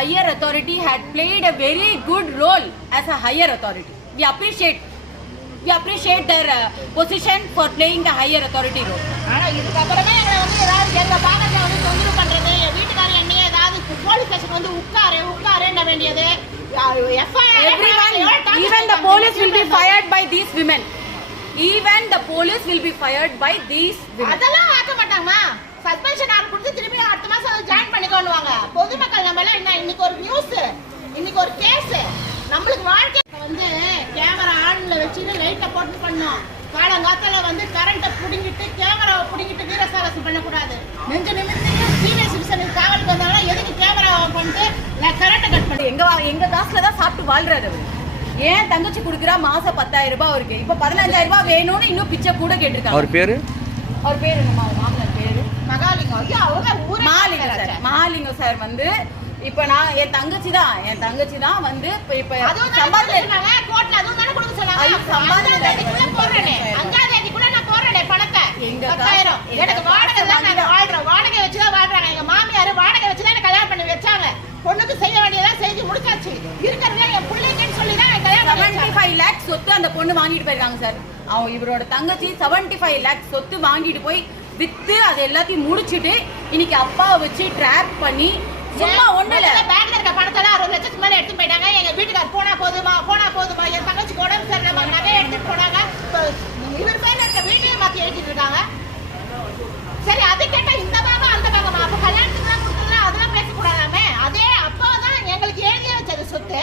higher authority had played a very good role as a higher authority. We appreciate their position for playing the higher authority role. ஆனா இதுக்கு அப்புறமே எங்க பாகத்தை தொந்தரவு பண்றது, வீட்டுக்காரர் என்னைய ஏதாவது போலீஸ் ஸ்டேஷன் வந்து உட்காருன்ன வேண்டியது. Everyone, even the police will be fired by these women. Even the police will be fired by these women. அதெல்லாம் ஆக்க மாட்டாங்கமா. சஸ்பென்ஷன் ஆர்டர் கொடுத்து திருப்பி அடுத்த மாசம் ஜாயின் பண்ணிக்கோன்னுவாங்க. பொதுமக்கள் நம்மள என்ன இன்னைக்கு ஒரு நியூஸ், இன்னைக்கு ஒரு கேஸ், நம்மளுக்கு வாழ்க்கை வந்து கேமரா ஆன்ல வச்சுட்டு லைட்ட போட்டு பண்ணோம். காலங்காத்தால வந்து கரண்ட புடிங்கிட்டு கேமராவை புடிங்கிட்டு வீரசாகசம் பண்ணக்கூடாது. நெஞ்சு நிமிர்ந்து சீனியர் சிட்டிசனுக்கு காவலுக்கு வந்தாங்கன்னா எதுக்கு கேமராவை பண்ணிட்டு கரண்ட கட் பண்ணி எங்க காசுல தான் சாப்பிட்டு வாழ்றாரு அவர். ஏன் தங்கச்சி குடுக்குறா மாசம் 10,000 ரூபாய் இருக்கு, இப்ப 15,000 ரூபாய் வேணும்னு இன்னும் பிச்சை கூட கேட்டிருக்காங்க. அவர் பேரு மாமனார் பேரு மகாலிங்கம். ஐயா அவங்க ஊரே மகாலிங்கம் சார் வந்து இப்ப நான் என் தங்கச்சி தான் வந்து இப்ப சம்பாதிச்சாங்க கோட்ல அதுவும் தான கொடுக்க சொன்னாங்க. சம்பாதிச்சதுக்குள்ள போறேனே அங்காதேதிக்குள்ள நான் போறேனே பணத்தை 10,000 எனக்கு வாடகை தான் நான் வாழ்றேன். வாடகை வச்சு தான் வாழ்றாங்க. எங்க மாமியார் வாடகை வச்சு தான் கல்யாணம் பண்ணி வச்சாங்க. பொண்ணுக்கு செய்ய வேண்டியதெல்லாம் செஞ்சு முடிச்சாச்சு. இருக்கிறதுல என் பிள்ளைங்கன்னு சொல்லி தான் கல்யாணம் 75 lakhs சொத்து அந்த பொண்ணு வாங்கிட்டு போயிருக்காங்க சார். அவன் இவரோட தங்கச்சி 75 lakhs சொத்து வாங்கிட்டு போய் வித்து அது எல்லாத்தையும் முடிச்சிட்டு இன்னைக்கு அப்பாவை வச்சு ட்ராப் பண்ணி சும்மா ஒண்ணுல பேங்க்ல இருக்க பணத்தெல்லாம் 60 லட்சத்துக்கு மேல எடுத்து போயிட்டாங்க. எங்க வீட்டுக்கார் போனா போதுமா என் தங்கச்சி உடம்பு சரியில்லை நகையை எடுத்துட்டு போனாங்க. இவர் பேர்ல இருக்க வீட்டையே மாத்தி எழுதிட்டு இருக்காங்க. சரி அது கேட்டா இந்த பாகம் அந்த பாகமா? அப்ப கல்யாணத்துக்கு தான் கொடுத்ததுல அதெல்லாம் பேசக்கூடாதாமே? அதே அப்பதான் எங்களுக்கு எழுதி வச்சது சொத்து.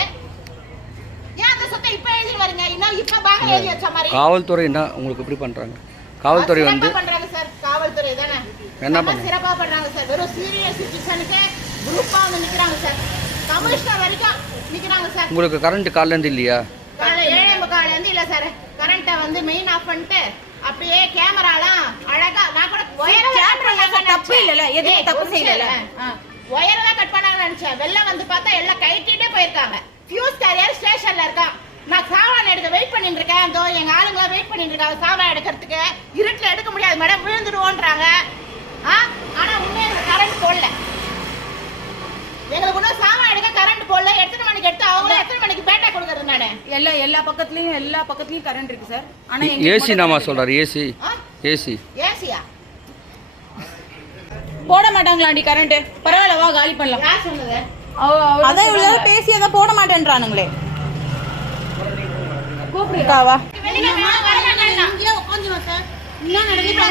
ஏன் அந்த சொத்தை இப்ப எழுதி வரீங்க? இன்னும் இப்ப பாகம் எழுதி வச்ச மாதிரி காவல்துறை என்ன உங்களுக்கு இப்படி பண்றாங்க? காவல்துறை வந்து பண்றாங்க சார். காவல்துறை தானே என்ன பண்றாங்க? சிறப்பா பண்றாங்க சார். வெறும் சீரியஸ் சிட்டிசனுக்கு குரூப்பா வந்து நிக்கிறாங்க சார். கமிஷனர் வரைக்கும் நிக்கிறாங்க சார். உங்களுக்கு கரண்ட் காலைல இருந்து இல்லையா? காலை 7:45 இருந்து இல்ல சார். கரண்ட்டை வந்து மெயின் ஆஃப் பண்ணிட்டு அப்படியே கேமராலாம் அழகா நான் கூட தப்பு இல்லல, எதுவும் தப்பு செய்யல, ஒயரெல்லாம் கட் பண்ணாங்கன்னு நினைச்சேன். வெள்ளம் வந்து பார்த்தா எல்லாம் கைட்டிட்டே போயிருக்காங்க. ஃபியூஸ் கேரியர் ஸ்டேஷன்ல இருக்கான். நான் சாவான் எடுக்க வெயிட் பண்ணிட்டு இருக்கேன். அதோ எங்க ஆளுங்களாம் வெயிட் பண்ணிட்டு இருக்காங்க சாவான் எடுக்கிறதுக்கு. இருட்டுல எடுக்க முடியாது மேடம், விழுந்துடுவோன்றாங்க. ஆனா உண்மையா கரண்ட் போடல. எங்களுக்கு இன்னும் சாமான் எடுக்க கரண்ட் போடல. எத்தனை மணிக்கு எடுத்து அவங்க எத்தனை மணிக்கு பேட்டா கொடுக்கறது? நானு எல்லா பக்கத்துலயும் கரண்ட் இருக்கு சார். ஆனா ஏசி நாம சொல்றாரு. ஏசியா போட மாட்டாங்களாண்டி கரண்ட்? பரவாயில்ல வா காலி பண்ணலாம். யார் சொன்னது? அதான் இவ்வளவு பேசி அதை போட மாட்டேன்றானுங்களே. கூப்பிடுவா வெளியில வா. இங்கே உட்கார்ந்து வா சார். என்ன நடக்குது?